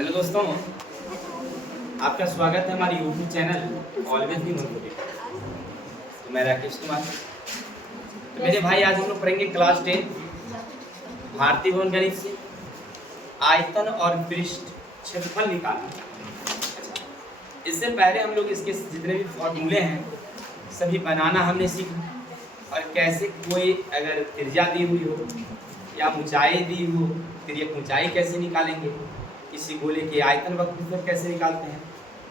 Hello दोस्तों, आपका स्वागत है हमारे YouTube channel always be motivated. तो मैं राकेश कुमार। तो मेरे भाई आज हम लोग पढ़ेंगे क्लास 10 भारतीय भवन गणित से आयतन और पृष्ठ क्षेत्रफल निकालना। इससे पहले हम लोग इसके जितने भी फॉर्मूले हैं सभी बनाना हमने सीखा, और कैसे कोई अगर त्रिज्या दी हुई हो या ऊंचाई दी हो फिर ये ऊंचाई कैसे निकालेंगे, किसी गोले के आयतन वक्र कैसे निकालते हैं,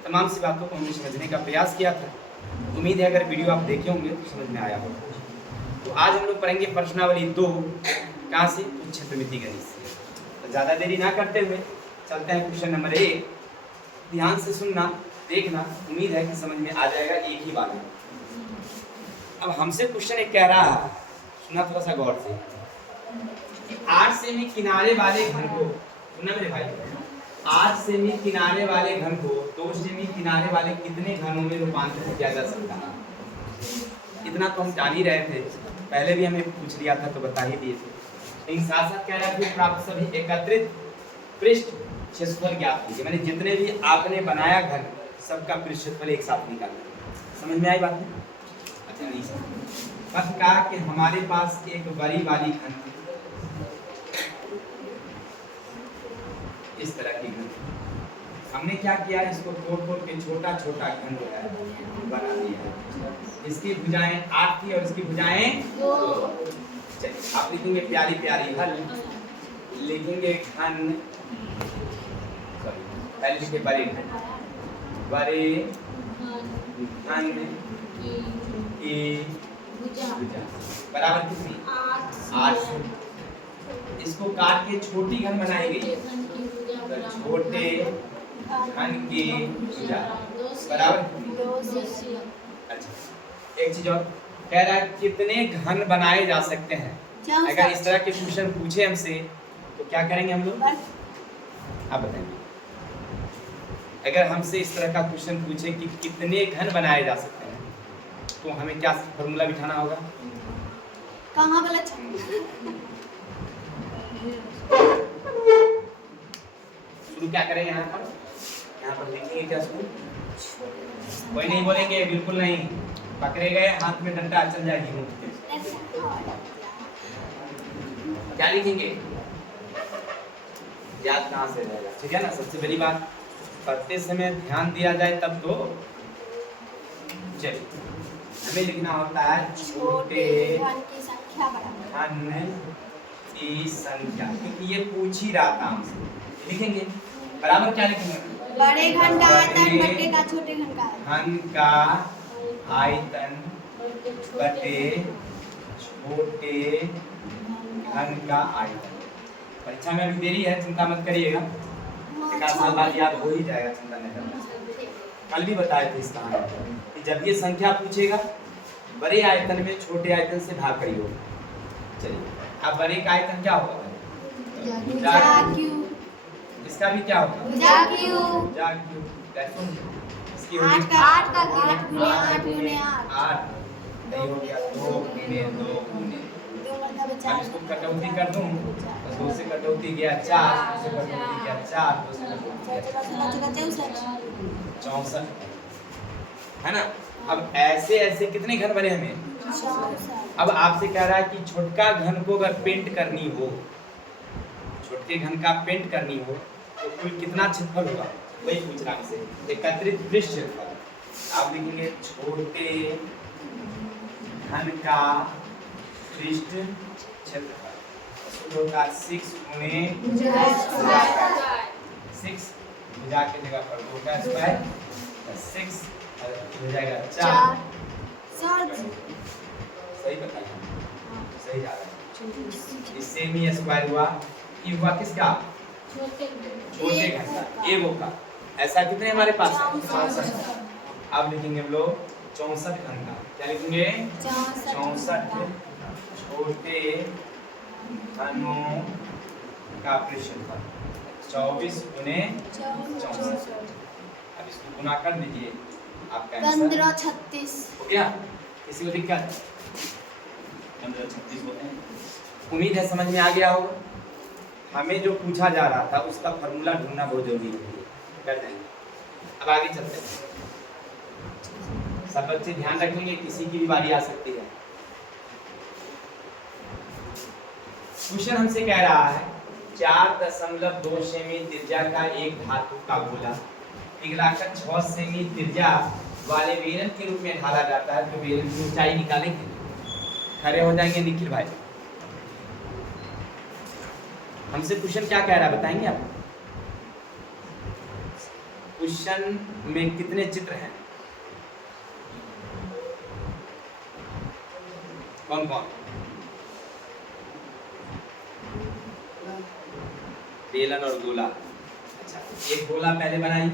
तमाम सी बातों को हमने समझने का प्रयास किया था। उम्मीद है अगर वीडियो आप देखे होंगे तो समझ में आया होगा। तो आज हम लोग पढ़ेंगे प्रश्नावली 2 कहाँ से, क्षेत्रमिति गणित से। तो ज़्यादा देरी ना करते हुए चलते हैं क्वेश्चन नंबर 1। ध्यान से सुनना, देखना, उम्मीद है कि समझ में आ जाएगा एक ही बात है। अब हमसे क्वेश्चन एक कह रहा है, सुना थोड़ा सा गौर से। 8 सेमी किनारे वाले घन को, सुना मेरे भाई, 8 सेमी किनारे वाले घन को 2 सेमी किनारे वाले कितने घनों में रूपांतरित किया जा सकता है? इतना तो हम जान ही रहे थे, पहले भी हमें पूछ लिया था तो बता ही दिए थे। लेकिन साथ साथ कह रहा है प्राप्त सभी एकत्रित पृष्ठ क्षेत्रफल ज्ञात कीजिए, मैंने जितने भी आपने बनाया घन सबका पृष्ठ क्षेत्रफल एक साथ निकालना। समझ में आई बात? अच्छा नहीं समझ। बस कहा कि हमारे पास एक बड़ी वाली घन इस तरह की घन, हमने क्या किया, इसको तोड़ के छोटा छोटा घन बना दिया। इसकी भुजाएं 8 थी और इसकी भुजाएं 2। चलिए आप लिखेंगे प्यारी प्यारी हल, लिखेंगे घन, सॉरी पहले लिखे बड़े घन, बड़े घन की भुजा बराबर कितनी? 8। इसको काट के छोटी घन बनाएगी, छोटे घन की भुजा बराबर कितनी? अच्छा, एक चीज और कह रहा है कितने घन बनाए जा सकते हैं। अगर इस तरह के क्वेश्चन पूछे हमसे तो क्या करेंगे हम लोग, आप बताएंगे। अगर हमसे इस तरह का क्वेश्चन पूछे कि कितने घन बनाए जा सकते हैं तो हमें क्या फॉर्मूला बिठाना होगा? कहाँ गलत? शुरू क्या करेंगे? यहाँ पर लिखेंगे क्या शुरू? कोई नहीं बोलेंगे, बिल्कुल नहीं। पकड़े गए हाथ में डंडा चल जाएगी। क्या लिखेंगे? याद कहाँ से रहेगा? ठीक है ना। सबसे बड़ी बात, पढ़ते समय ध्यान दिया जाए तब तो। चलिए हमें लिखना होता है छोटे घन की संख्या, क्योंकि ये पूछ ही रहा था हमसे। लिखेंगे बराबर क्या लिखेंगे? बड़े घन का आयतन बटे का छोटे घन का घन का आयतन बटे छोटे घन का आयतन। परीक्षा में अभी देरी है, चिंता मत करिएगा, एक आध साल बाद याद हो ही जाएगा, चिंता नहीं करना। कल भी बताए थे इस कहानी कि जब ये संख्या पूछेगा बड़े आयतन में छोटे आयतन से भाग करिए। चलिए अब बड़े का आयतन क्या होगा? इसका भी क्या होगा? इसकी 8 का 8 गुने 8 गुने 8 नहीं हो गया, 2 गुने 2 गुने। अब इसको कटौती कर दूं तो 2 से कटौती गया 4, 2 से कटौती गया 4, 2 से कटौती गया 64, है ना। अब ऐसे ऐसे कितने घन बने हमें? अब आपसे कह रहा है कि छोटका घन को अगर पेंट करनी हो, छोटे घन का पेंट करनी हो तो कुल कितना क्षेत्रफल होगा, वही पूछ रहा हमसे। एकत्रित पृष्ठ क्षेत्रफल आप लिखेंगे छोटे घन का पृष्ठ क्षेत्रफल होगा 6 गुने 6, भुजा की जगह पर 2 का स्क्वायर 6 हो जाएगा 4। सही बताया, सही जा रहा है। इस सेमी स्क्वायर हुआ, ये हुआ किसका? छोटे घन का, एगो का। ऐसा कितने हमारे पास है? 64। अब लिखेंगे हम लोग 64 घन का। क्या लिखेंगे? 64 छोटे घनों का पृष्ठफल 24 गुने 64। अब इसको गुना कर दीजिए, आपका आंसर 1536 हो गया। किसी को दिक्कत? 1536 होते हैं। उम्मीद है समझ में आ गया होगा। हमें जो पूछा जा रहा था उसका फॉर्मूला ढूंढना बहुत जरूरी है, कर देंगे। अब आगे चलते हैं। सब बच्चे ध्यान रखेंगे, किसी की भी बारी आ सकती है। क्वेश्चन हमसे कह रहा है 4.2 सेमी त्रिज्या का एक धातु का गोला पिघलाकर 6 सेमी त्रिज्या वाले बेलन के रूप में ढाला जाता है, तो बेलन की ऊंचाई निकालेंगे। खड़े हो जाएंगे निखिल भाई। हमसे क्वेश्चन क्या कह रहा है बताएंगे आप? क्वेश्चन में कितने चित्र हैं? कौन कौन? बेलन और गोला। अच्छा, एक गोला पहले बनाइए।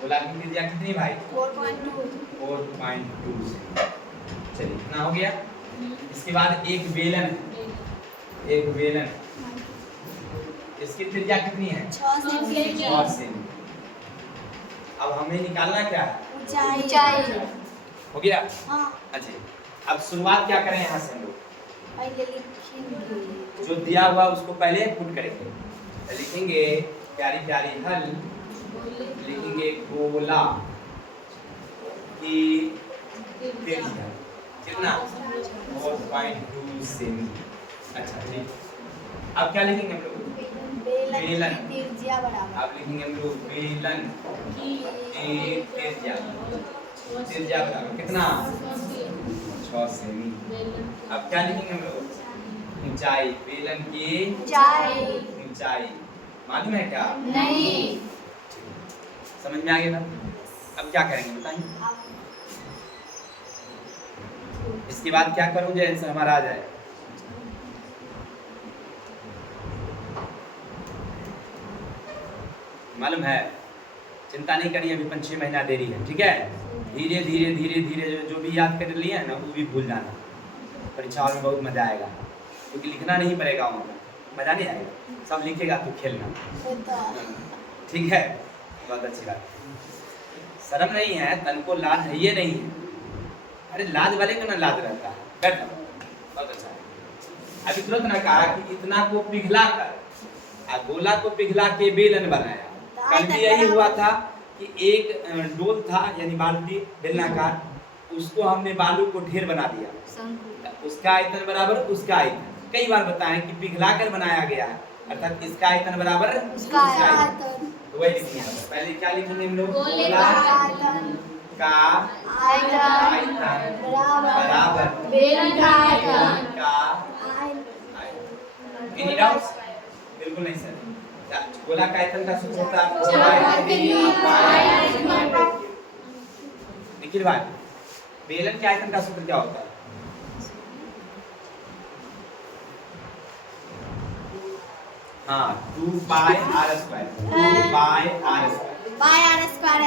गोला की त्रिज्या कितनी भाई? 4.2। 4.2। चलिए इतना हो गया। इसके बाद एक बेलन है, एक बेलन, इसकी त्रिज्या कितनी है? 6 सेमी। 6 सेमी। अब हमें निकालना क्या है? ऊंचाई। हो गया? हाँ। अच्छा, अब शुरुआत क्या करें यहाँ से हम लोग? पहले लिखेंगे जो दिया हुआ उसको पहले पुट करेंगे। लिखेंगे प्यारी प्यारी हल, लिखेंगे गोला की त्रिज्या कितना? 4.2 सेमी। अच्छा ठीक, अब क्या लिखेंगे हम लोग? बेलन की त्रिज्या बराबर। अब लिखेंगे हम लोग बेलन की त्रिज्या, त्रिज्या बराबर कितना? 6 सेमी। अब क्या लिखेंगे हम लोग? ऊंचाई, बेलन की ऊंचाई मालूम है क्या? नहीं। समझ में आ गया? अब क्या करेंगे बताइए? इसके बाद क्या करूं जो आंसर हमारा आ जाए? मालूम है? चिंता नहीं करिए, अभी 5-6 महीना देरी है, ठीक है? धीरे धीरे धीरे धीरे जो भी याद कर लिए ना वो भी भूल जाना। परीक्षाओं में बहुत मजा आएगा, क्योंकि लिखना नहीं पड़ेगा, वहाँ मजा नहीं आएगा, सब लिखेगा तो खेलना, ठीक है? बहुत अच्छी बात। शर्म नहीं है, तन को लाज है ये नहीं है। अरे लाज वाले को ना लाज रहता है। बैठ जाओ, बहुत अच्छा है। अभी तुरंत ना कहा कि इतना को पिघला कर गोला को पिघला के बेलन बनाया। कल भी यही हुआ था कि एक डोल था यानी बाल्टी बेलनाकार, उसको हमने बालू को ढेर बना दिया, उसका आयतन बराबर उसका आयतन। कई बार बताएं कि पिघला कर बनाया गया है, अर्थात इसका आयतन बराबर उसका आयतन। तो वही लिखना है। पहले क्या लिखेंगे हम लोग? गोला का आयतन बराबर बेलन का आयतन का आयतन। Any doubts? बिल्कुल नहीं सर। गोला का आयतन का सूत्र होता है निखिल भाई, बेलन के आयतन का सूत्र क्या होता है? हाँ, 2 पाई r स्क्वायर। 2 पाई r स्क्वायर। पाई r स्क्वायर।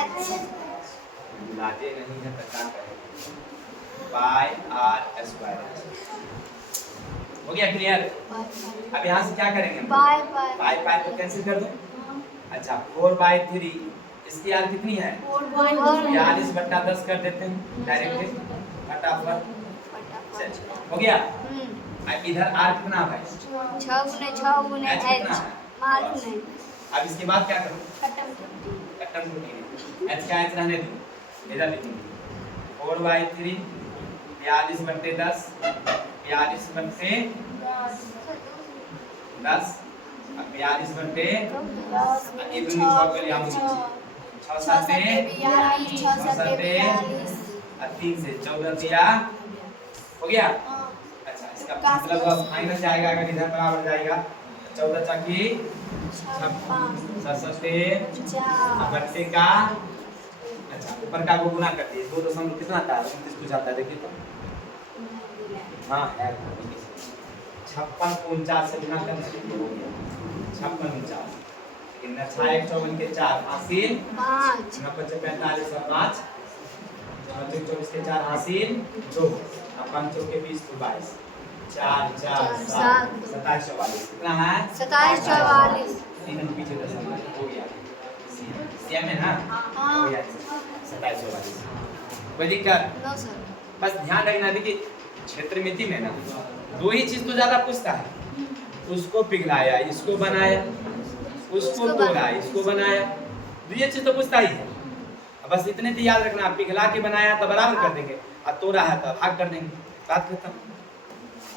लाजे नहीं है पता करें। पाई r स्क्वायर हो गया क्लियर? अब यहाँ से क्या करेंगे? पाई को कैंसिल कर दो। अच्छा, 4/3 इसकी r कितनी है? 42/10 कर देते हैं डायरेक्ट फटाफट। हो गया? अब इधर r कितना भाई? 6 गुने h मालूम नहीं। अब इसके बाद क्या करूं? कट्टम कुटी h का h रहने दो, इधर लिखेंगे 4/3 42/10 42/10 अब 42/10 ये दूनी 6 के लिए हम 6 7 3 से 14 दिया। हो गया? अच्छा, इसका मतलब अब माइनस जाएगा, अगर इधर बराबर जाएगा 14 चौकी 56 बट्टे का। अच्छा, ऊपर का को गुना कर दिए, 2 दशमलव कितना था? 29 कुछ आता है, देखिए तो। हाँ है 56 को 49 से गुना करने से हो गया 56 49। लेकिन 6 1 54 के 4 हासिल 5 9 5 45 और 5 24 के 4 हासिल 2 अब 5 के 20 तो 22 4 4 7 27 44 कितना है? 27 44 3 पीछे दशमलव हो गया। एशिया में ना हाँ। 2742। कोई दिक्कत? No sir. बस ध्यान रखना, देखिए क्षेत्र मिति में ना 2 ही चीज तो ज्यादा पूछता है, उसको पिघलाया, इसको बनाया, उसको तोड़ा, इसको बनाया, 2 चीज तो पूछता ही है। बस इतने तो याद रखना, पिघला के बनाया तो बराबर कर देंगे, और तोड़ा है तो भाग कर देंगे, बात खत्म।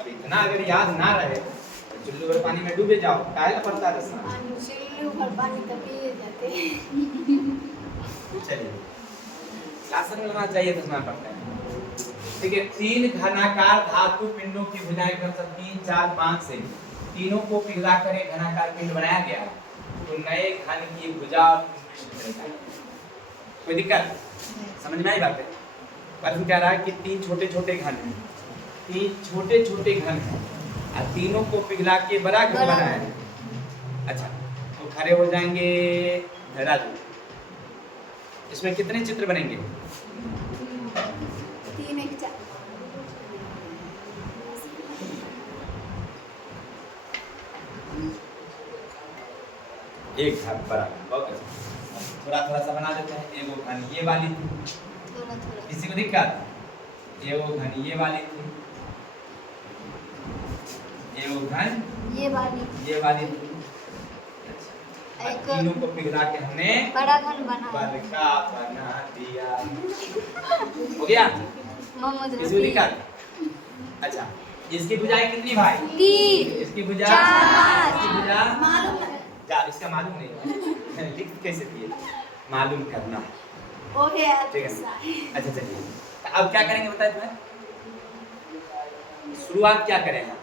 अब इतना अगर याद ना रहे तो चुल्लू भर पानी में डूबे जाओ, काहे का पड़ता है दसना। चुल्लू भर पानी तक पिए जाते हैं। चलिए शासन में लगना चाहिए, दसना पड़ता है। ठीक है, 3 घनाकार धातु पिंडों की भुजाएं क्रमशः 3, 4, 5 से तीनों को पिघला कर एक घनाकार पिंड बनाया गया, तो नए घन की भुजा और पिंड बनेगा। कोई दिक्कत? समझ में आई बात है? प्रश्न कह रहा है कि 3 छोटे छोटे घन हैं, 3 छोटे छोटे घन हैं और तीनों को पिघला के बड़ा घन बनाया है। अच्छा, तो खड़े हो जाएंगे राजू, इसमें कितने चित्र बनेंगे? 3, 1, 4। एक घन बड़ा, ओके, थोड़ा थोड़ा सा बना देते हैं। एगो घन ये वाली थी, थोड़ा थोड़ा। किसी को दिक्कत? एगो घन ये वाली थी, एगो घन ये ये वाली थी। अच्छा, एक तीनों को पिघला के हमने बड़ा घन बना। बड़का बना दिया। हो गया? मोहम्मद किसी को दिक्कत? अच्छा, इसकी भुजाएं कितनी भाई? 3, इसकी भुजा 4, इसकी भुजा मालूम है। इसका मालूम नहीं है, लिख कैसे दिए? मालूम करना है, ओके ठीक है। अच्छा चलिए, तो अब क्या करेंगे बताइए तुम्हें? शुरुआत क्या करें हम?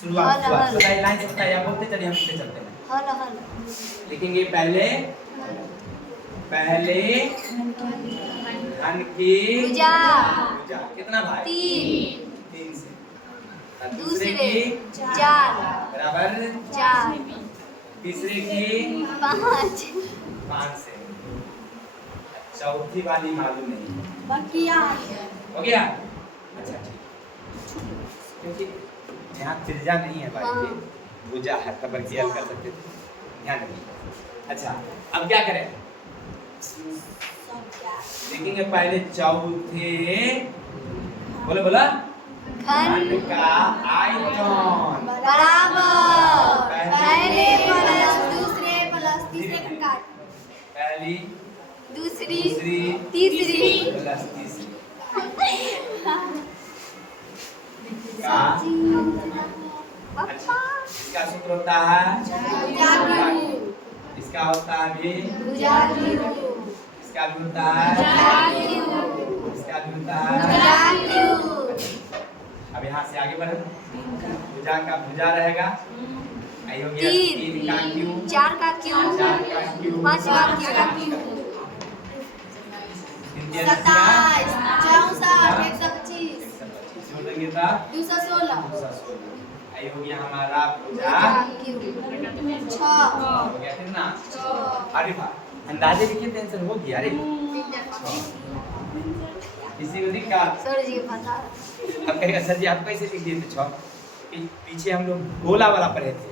शुरुआत बताइए, लाइन से बताइए, आप बोलते चलिए, हम सीधे चलते हैं। हल लिखेंगे पहले घन की भुजा कितना भाई? 3 से, और दूसरे की 4 बराबर 4, तीसरे की 5 से, चौथी वाली मालूम नहीं। बकिया हो गया? अच्छा ठीक, क्योंकि यहाँ त्रिज्या नहीं है भाई, ये भुजा है, तब किया कर सकते थे, ध्यान रखिए। अच्छा, अब क्या करें? देखेंगे पहले चौथे, बोलो बोला, घन का आयतन बराबर पहले प्लस दूसरे प्लस तीसरे का काट, पहली दूसरी दूसरी तीसरी प्लस तीसरी का। अच्छा, इसका सूत्र होता है, इसका होता है भी, इसका भी होता है, इसका भी होता है। अब यहाँ से आगे बढ़े, भुजा का भुजा रहेगा, आई हो गया 3 का क्यू, 4 का क्यू, 4 का क्यू, 5 का क्यू, 27 64 125 जोड़ देंगे तब 216 आई हो गया हमारा भुजा, क्यू 6 हो गया कितना? अरे भाई अंदाजे लिखिए, टेंशन हो गया। अरे किसी को दिक्कत? सर जी पता। अब कहेगा सर जी आप कैसे लिख दिए थे 6? पीछे हम लोग गोला वाला पढ़े थे,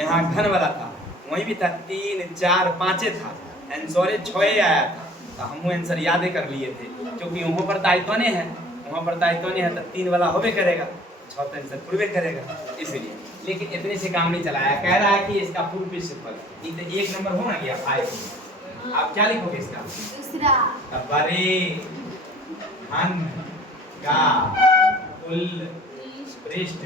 यहाँ घन वाला था, वहीं भी था 3, 4, 5 था, आंसर 6 आया था, तो हम आंसर याद कर लिए थे, क्योंकि वहाँ पर दायित्व है, वहाँ पर दायित्व है, तो 3 वाला होबे करेगा, 6 तो आंसर पूरे करेगा, इसलिए। लेकिन इतने से काम नहीं चलाया, कह रहा है कि इसका फुल प्रिंसिपल 1 नंबर होना गया 5। आप क्या लिखोगे इसका? दूसरा बड़े घन का कुल पृष्ठ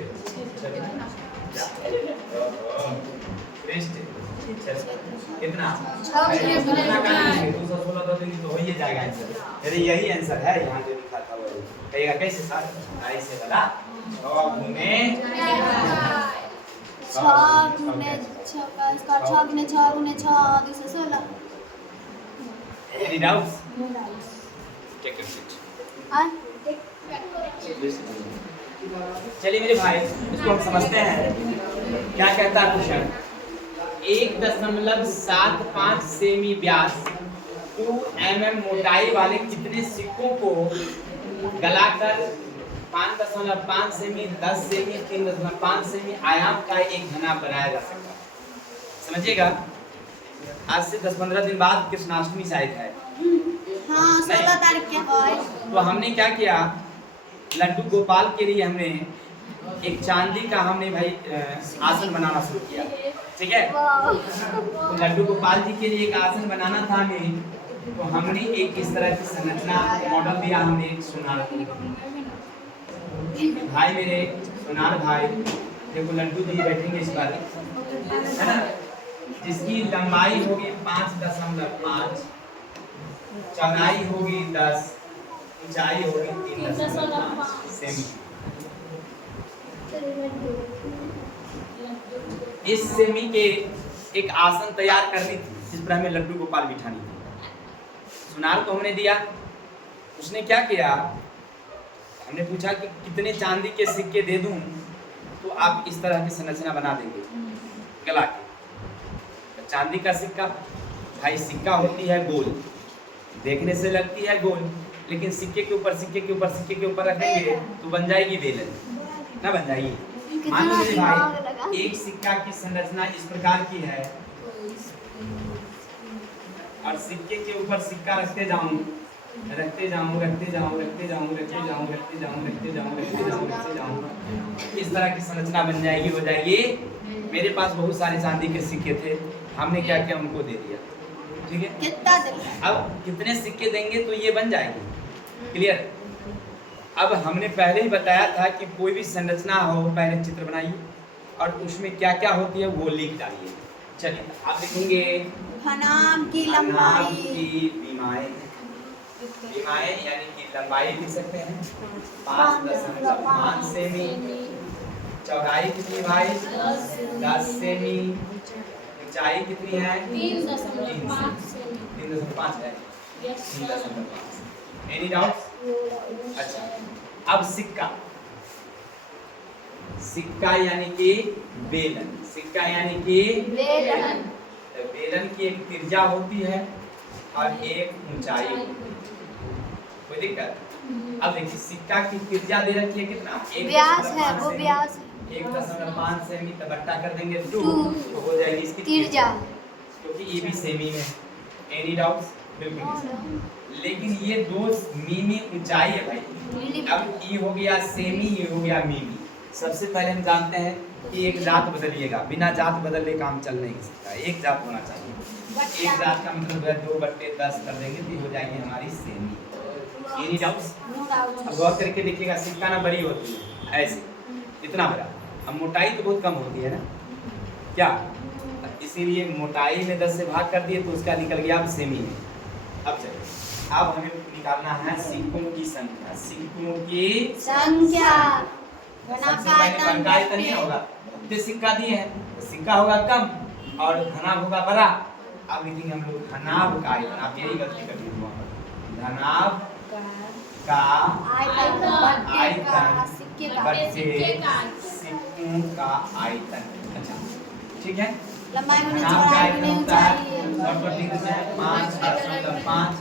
कितना? 216 तो हो ही जाएगा आंसर। यदि यही आंसर है, यहाँ जो लिखा था वो कहेगा कैसे सर? ऐसे वाला 6 गुने 6 गुने 6 का इसका 6 गुने 6 गुने 6 216। Any doubts? Take your seat. चलिए मेरे भाई, इसको हम समझते हैं। क्या कहता है क्वेश्चन? 1.75 सेमी व्यास 2 mm मोटाई वाले कितने सिक्कों को गलाकर 5.5 सेमी, 10 सेमी, 3.5 सेमी आयाम का एक घना बनाया जा सकता है? समझिएगा। आज से 10-15 दिन बाद कृष्णाष्टमी शायद है। हाँ 16 तारीख के बाद। तो हमने क्या किया, लड्डू गोपाल के लिए हमने एक चांदी का हमने भाई आसन बनाना शुरू किया, ठीक है। तो लड्डू गोपाल जी के लिए एक आसन बनाना था हमें, तो हमने एक इस तरह की संरचना मॉडल दिया हमने एक सुनार को। भाई मेरे सुनार भाई देखो, लड्डू जी बैठेंगे इस बार, है ना, जिसकी लंबाई होगी 5.5, चौड़ाई होगी 10, ऊंचाई होगी 3.5 सेमी। इस सेमी के एक आसन तैयार करनी थी जिस पर हमें लड्डू गोपाल बिठानी थी। सुनार को हमने दिया, उसने क्या किया, हमने पूछा कि कितने चांदी के सिक्के दे दूं तो आप इस तरह की संरचना बना देंगे गला के। तो चांदी का सिक्का, भाई सिक्का होती है गोल, देखने से लगती है गोल, लेकिन सिक्के के ऊपर सिक्के के ऊपर सिक्के के ऊपर रखेंगे तो बन जाएगी बेलन, ना बन जाएगी। मान लीजिए भाई एक सिक्का की संरचना इस प्रकार की है और सिक्के के ऊपर सिक्का रखते जाऊं रखते जाऊं रखते जाऊं रखते जाऊं रखते जाऊं रखते जाऊं रखते जाऊं रखते जाऊं रखते जाऊं, इस तरह की संरचना बन जाएगी, हो जाएगी। मेरे पास बहुत सारे चांदी के सिक्के थे, हमने क्या किया, उनको दे दिया, ठीक है। कितना अब कितने सिक्के देंगे तो ये बन जाएगी, क्लियर। अब हमने पहले ही बताया था कि कोई भी संरचना हो पहले चित्र बनाइए और उसमें क्या क्या होती है वो लिख डालिए। चलिए आप लिखेंगे फनाम की अनाम लंबाई, की बीमाएं, बीमाएं यानी कि लंबाई लिख सकते हैं 5.5 सेमी, चौड़ाई कितनी भाई 10 सेमी, ऊंचाई कितनी है 3.5 सेमी, 3.5 है 3.5। Any doubts? अच्छा अब सिक्का, सिक्का यानी कि बेलन, सिक्का यानी कि बेलन, तो बेलन की एक त्रिज्या होती है और एक ऊंचाई होती है, कोई दिक्कत? अब देखिए सिक्का की त्रिज्या दे रखी है कितना, व्यास है, वो व्यास 1.5 सेमी, तो बट्टा कर देंगे 2 तो हो जाएगी इसकी त्रिज्या, क्योंकि ये भी सेमी में। Any doubts? बिल्कुल। लेकिन ये 2 मिमी ऊंचाई है भाई। अब ये हो गया सेमी, ये हो गया मिमी। सबसे पहले हम जानते हैं कि एक जात बदलिएगा, बिना जात बदले काम चल नहीं सकता, एक जात होना चाहिए। एक जात का मतलब है 2/10 कर देंगे तो हो जाएगी हमारी सेमी। Any doubts? अब गौर करके देखिएगा, सिक्का ना बड़ी होती है ऐसे इतना बड़ा, अब मोटाई तो बहुत कम होती है ना, क्या, इसीलिए मोटाई में 10 से भाग कर दिए तो उसका निकल गया अब सेमी में। अब चलिए, अब हमें निकालना है सिक्कों की संख्या, सिक्कों की संख्या। सबसे पहले बनकाई तो नहीं होगा, इतने सिक्का दिए हैं तो सिक्का होगा कम और घनाभ होगा बड़ा। अब लिखेंगे हम लोग घनाभ का आयतन, आप यही गलती कर दिए वहाँ पर, घनाभ का आयतन बटे सिक्कों का आयतन। अच्छा ठीक है, लंबाई में घनाभ का आयतन होता है 5.5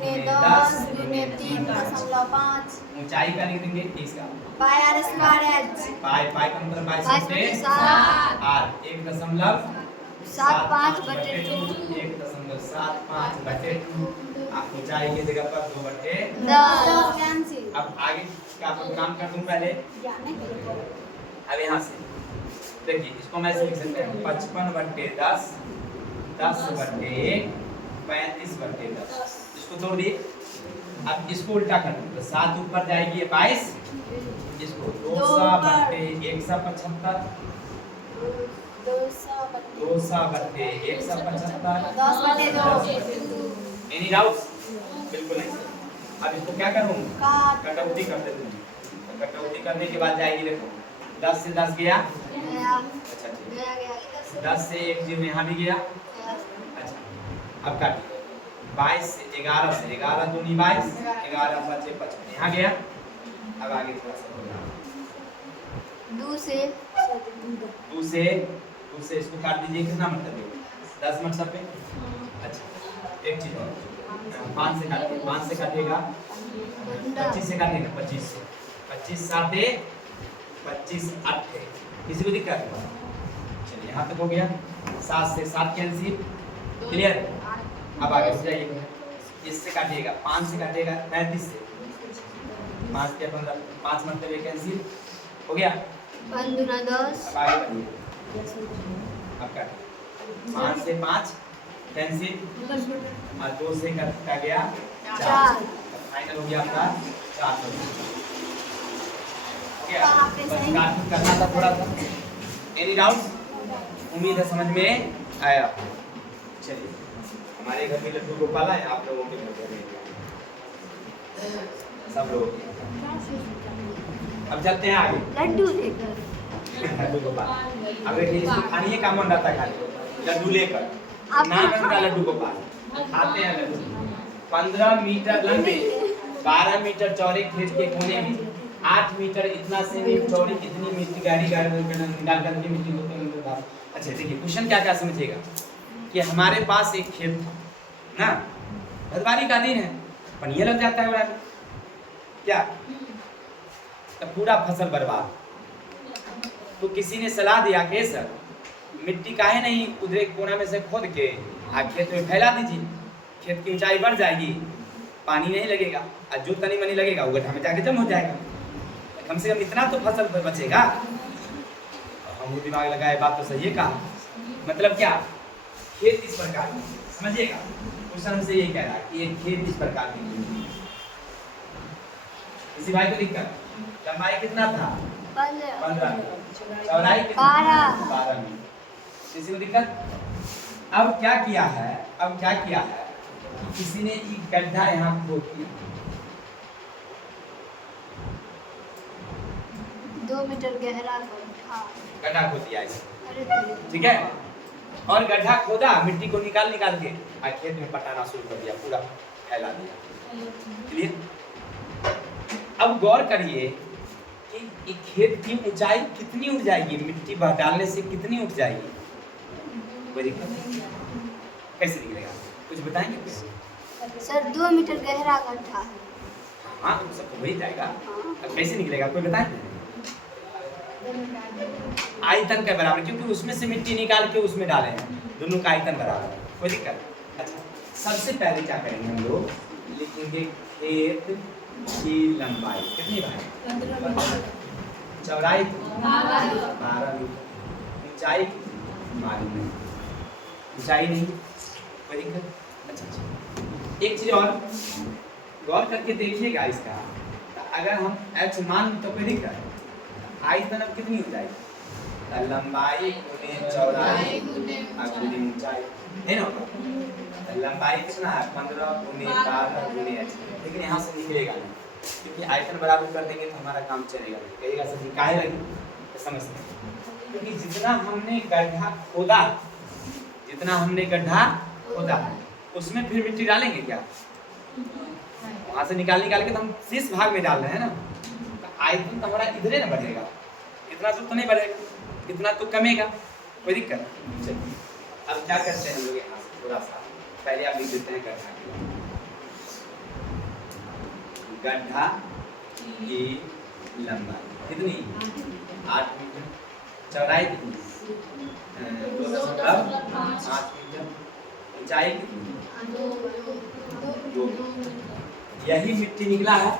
10 3.5, ऊंचाई का लिख देंगे इसका पाई आर स्क्वायर एच, पाई का मतलब 22 आर 1.75/2 1.75/2 आप ऊंचाई की जगह पर 2/10। अब आगे का काम कर दूं पहले, अब यहाँ से देखिए इसको मैं ऐसे लिख सकते हैं 55/10 10/1 35/10, इसको तोड़ दिए। अब इसको उल्टा कर दो तो 7 ऊपर जाएगी 22, इसको 200/175 200/175 एनी डाउट्स? बिल्कुल नहीं। अब इसको क्या करूँ, कटौती कर देता हूँ, कटौती करने के बाद जाएगी देखो 10 से 10 गया, अच्छा ठीक, 10 से 1 जीरो यहाँ भी गया, अच्छा अब काटिए 22 से 11 से 11 दूनी 22 11 5 55 यहाँ गया। अब आगे थोड़ा सा 2 से इसको काट दीजिए, कितना मतलब है 10 मतलब पे। अच्छा एक चीज और 5 से काटिए, 5 से काटिएगा 25 से काटिएगा 25 से 25 7 25 8 किसी को दिक्कत है? चलिए यहाँ तक हो गया। 7 से 7 कैंसिल क्लियर? अब आगे हो जाइए, इससे काटिएगा 5 से काटिएगा 35 से, 5 के 15, 5 मतलब ये कैंसिल हो गया। 5 दूना 10। अब आगे बढ़िए, अब काटिए 5 से 5 कैंसिल और 2 से कटा गया 4, फाइनल हो गया आपका 400। हो गया, बस काट करना था थोड़ा सा। Any doubt? उम्मीद है समझ में आया। चलिए, हमारे घर में लड्डू गोपाल है, आप लोगों के घर में सब लोग। अब चलते हैं आगे। लड्डू लेकर लड्डू गोपाल, अब देखिए इसको खानी है, काम मन रहता है लड्डू लेकर। नाम है उनका लड्डू गोपाल, खाते हैं लड्डू। 15 मीटर लंबे, 12 मीटर चौड़े खेत के कोने में 8 मीटर इतना से चौड़ी कितनी मिट्टी गाड़ी निकाल करके मिट्टी को। अच्छा देखिए, क्वेश्चन क्या क्या समझिएगा कि हमारे पास एक खेत था ना, भदवारी का दिन है, पनिया लग जाता है बड़ा क्या, तो पूरा फसल बर्बाद। तो किसी ने सलाह दिया कि सर मिट्टी काहे नहीं उधर कोना में से खोद के खेत में फैला दीजिए, खेत की ऊंचाई बढ़ जाएगी, पानी नहीं लगेगा और जो तनी मनी लगेगा वो गड्ढा में जाके जम हो जाएगा, कम से कम इतना तो फसल बचेगा। हम दिमाग लगाए, बात तो सही है कहा। मतलब क्या, खेत इस प्रकार समझिएगा, क्वेश्चन हमसे यही कह रहा है कि ये खेत इस प्रकार की। किसी भाई को दिक्कत, लंबाई कितना था 15 मीटर, चौड़ाई कितना 12 मीटर। किसी को दिक्कत? अब क्या किया है, अब क्या किया है, किसी ने एक गड्ढा यहाँ खोद दिया 2 मीटर गहरा गड्ढा खोद दिया इसे, ठीक है, और गड्ढा खोदा, मिट्टी को निकाल के और खेत में पटाना शुरू कर दिया, पूरा फैला दिया। क्लियर? अब गौर करिए कि खेत की ऊंचाई कितनी उठ जाएगी, मिट्टी डालने से कितनी उठ जाएगी, कोई दिक्कत नहीं? कैसे निकलेगा, कुछ बताएंगे सर? 2 मीटर गहरा गड्ढा है। हाँ तो सब वही जाएगा। अब कैसे निकलेगा, कोई बताएंगे? आयतन के बराबर, क्योंकि उसमें से मिट्टी निकाल के उसमें डाले हैं, दोनों का आयतन बराबर है, कोई दिक्कत? अच्छा, सबसे पहले क्या करेंगे हम लोग, लिखेंगे खेत की लंबाई कितनी भाई, चौड़ाई 12 मीटर, ऊंचाई मालूम नहीं, ऊंचाई नहीं, कोई दिक्कत? अच्छा, एक चीज और गौर करके देखिएगा इसका, अगर हम h मान तो कोई दिक्कत, आयतन अब कितनी हो जाएगी, लंबाई गुने चौड़ाई गुने ऊंचाई है ना, लंबाई कितना है 15 गुने 12 गुने h, लेकिन यहाँ से निकलेगा नहीं, क्योंकि आयतन बराबर कर देंगे तो हमारा काम चलेगा नहीं, कहेगा सर काहे लगी, तो समझते हैं, क्योंकि जितना हमने गड्ढा खोदा, जितना हमने गड्ढा खोदा उसमें फिर मिट्टी डालेंगे क्या, वहां से निकाल के तो हम शेष भाग में डाल रहे हैं ना, आयतन तो हमारा इधरे ना बढ़ेगा, इतना तो नहीं बढ़ेगा, इतना तो कमेगा, कोई दिक्कत? चलिए अब क्या करते हैं हम लोग, यहाँ से थोड़ा सा पहले आप लिख देते हैं गड्ढा की लंबाई कितनी 8 मीटर, चौड़ाई कितनी 2.5 मीटर, ऊंचाई कितनी 2। यही मिट्टी निकला है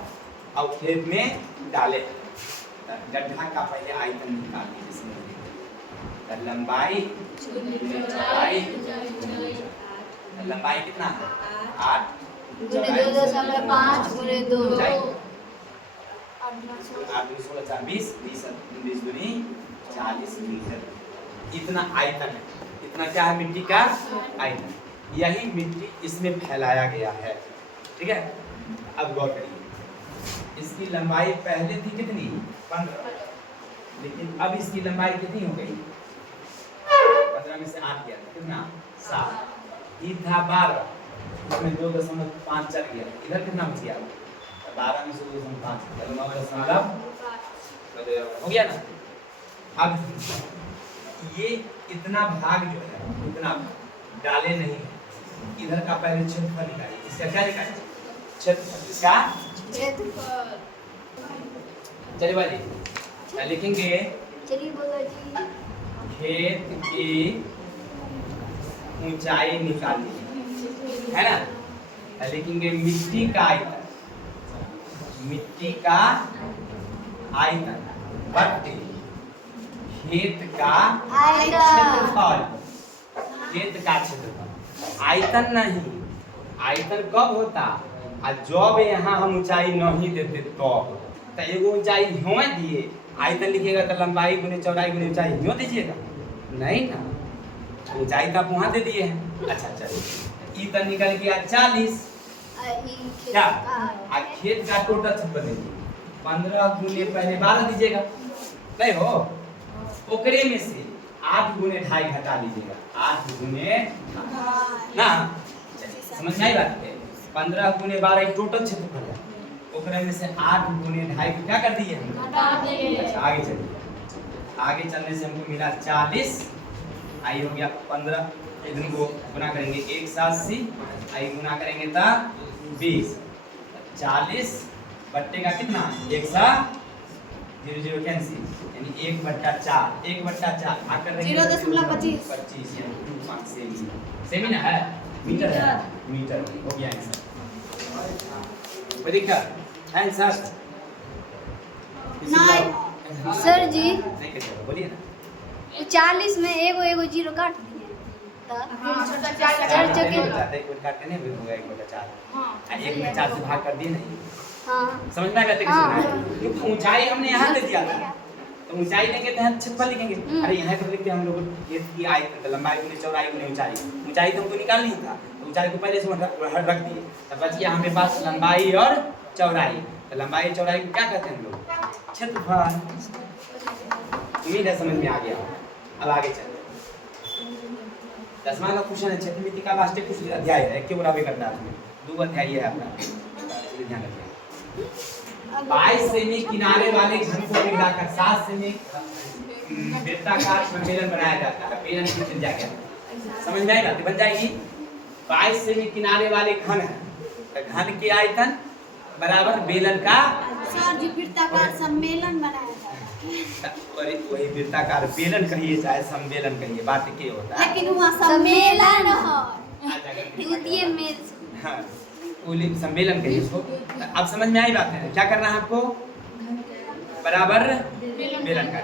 और खेत में डाले, गड्ढा का पहले आयतन निकाल लीजिए, लंबाई चौड़ाई, लंबाई कितना है 8 2.5 गुने 2 20 दूनी 40 मीटर, इतना आयतन है, इतना क्या है मिट्टी का आयतन, यही मिट्टी इसमें फैलाया गया है, ठीक है? अब गौर करिए, इसकी लंबाई पहले थी कितनी 15, लेकिन अब इसकी लंबाई कितनी हो गई, 15 में से 8 गया कितना 7, ये था 12, इसमें 2.5 चल गया, इधर कितना बच गया 12 में से 2.5 9.5 हो गया ना। अब ये इतना भाग जो है, इतना डाले नहीं, इधर का पहले क्षेत्रफल निकालिए, इसका क्या निकालिए क्षेत्रफल, इसका क्षेत्रफल। चलिए भाई लिखेंगे चलिए बोलो जी, खेत की ऊंचाई निकालनी है ना। लिखेंगे मिट्टी का आयतन, मिट्टी का आयतन बटे खेत का क्षेत्रफल, खेत का क्षेत्रफल। आयतन नहीं, आयतन कब होता जब यहाँ हम ऊंचाई नहीं देते तो एगो ऊंचाई क्यों दिए, आयतन लिखिएगा तो लंबाई गुने चौड़ाई गुने ऊंचाई क्यों दीजिएगा, नहीं ना, ऊंचाई तो आप वहाँ दे दिए हैं। अच्छा चलिए इतना निकल गया 40, क्या खेत का टोटल क्षेत्रफल दीजिए 15 गुने पहले 12 दीजिएगा, नहीं हो ओकरे में से 8 गुने 2.5 घटा लीजिएगा, 8 गुने ना, समझ में आई बात है। 15 गुने 12 टोटल क्षेत्रफल है, ओकरे में से 8 गुने 2.5 को क्या कर दिए अच्छा आगे चलिए, आगे चलने से हमको मिला 40, आई हो गया 15, इधर को गुना करेंगे 180, आई गुना करेंगे तो 20, 40 बट्टे का कितना 0 कैंसिल, यानी 1/4, 1/4 आकर 0.25 25 यानी 2 मार्क्स सेमी ना है, मीटर है, मीटर हो गया आंसर। कोई दिक्कत है आंसर? नहीं सर जी, नहीं कैसे बोलिए ना। 40 में एगो जीरो काट दिए चार काटते नहीं होगा 1/4, हाँ 1/4 से भाग कर दिए नहीं, हाँ समझ में आ गया कैसे, क्योंकि ऊंचाई हमने यहाँ दे दिया था तो ऊंचाई देंगे तो यहाँ क्षेत्रफल लिखेंगे। अरे यहाँ तो लिखते हम लोग खेत की आयतन, लंबाई गुने चौड़ाई गुने ऊंचाई, ऊंचाई तो हमको निकालनी था तो ऊंचाई को पहले से रख दिए, तब बच गया हमारे पास लंबाई और चौड़ाई, तो लंबाई चौड़ाई को क्या कहते हैं हम लोग क्षेत्रफल। उम्मीद है समझ में आ गया। अब आगे चलते 10वां का क्वेश्चन है, क्षेत्र मिति का लास्ट कुछ अध्याय है, क्यों बराबर करना है आपने 2 अध्याय है अपना, ध्यान रखिए। 22 सेमी किनारे वाले घन को मिलाकर 7 सेमी वृत्ताकार सम्मेलन बनाया जाता है, बेलन की त्रिज्या क्या है, समझ में आई बात, बन जाएगी 22 सेमी किनारे वाले घन है तो घन की आयतन बराबर बेलन का सर जी वृत्ताकार सम्मेलन बनाया जाता है, और वही वृत्ताकार बेलन कहिए चाहे सम्मेलन कहिए, बात के होता है, लेकिन वहाँ सम्मेलन है द्वितीय में हाँ कुल सम्मेलन कहिए उसको। अब समझ में आई बात है, क्या करना है आपको बराबर बेलन का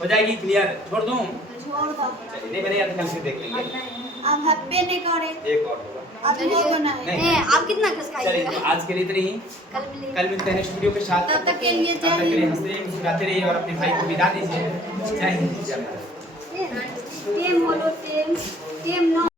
हो जाएगी, क्लियर, छोड़ दूं, छोड़ दो, चलिए नहीं बनेगा तो कल से देख लेंगे, अब हप्पे नहीं करे, एक और होगा, अब लोगों नहीं, आप चलिए तो आज के लिए इतना ही, कल मिलते हैं नेक्स्ट वीडियो के साथ, तब तक के लिए तब तक के लिए हंसते रहिए मुस्कुराते रहिए और अपने भाई को विदा दीजिए। जय हिंद, जय भारत। टेम होलो टेम टेम